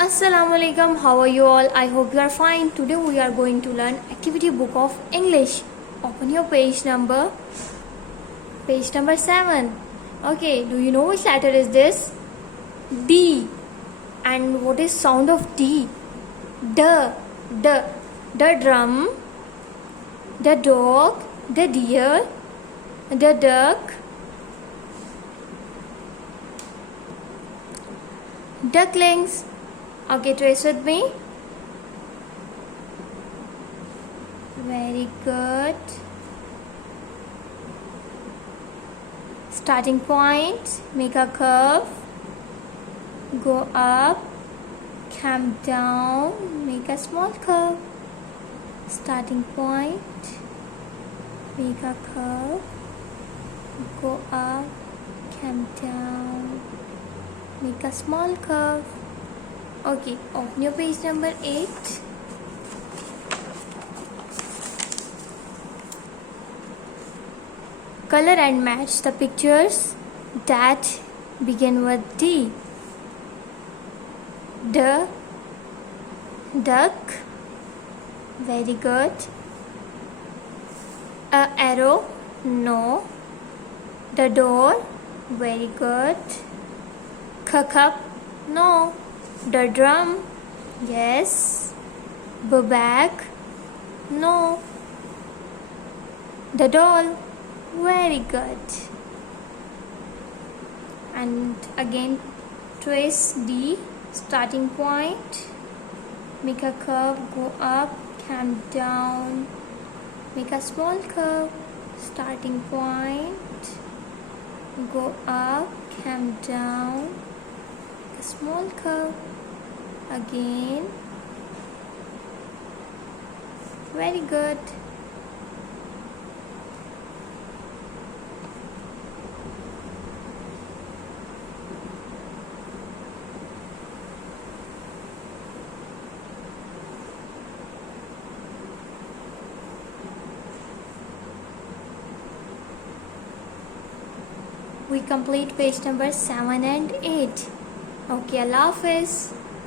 Assalamu alaikum, how are you all? I hope you are fine. Today we are going to learn activity book of English. Open your page number 7. Okay, do you know which letter is this? D. And what is sound of D? The drum, the dog, the deer, the duck, ducklings. Okay, trace with me. Very good. Starting point, make a curve, go up, come down, make a small curve. Starting point, make a curve, go up, come down, make a small curve. Okay, open your page number 8. Color and match the pictures that begin with D. The duck, very good. A arrow, no. The door, very good. Cup, no. The drum, yes. The bag, no. The doll, very good. And again trace D, starting point, make a curve, go up, come down, make a small curve. Starting point, go up, come down, make a small curve. Again, very good. We complete page number 7 and 8. Okay, Allah Hafiz.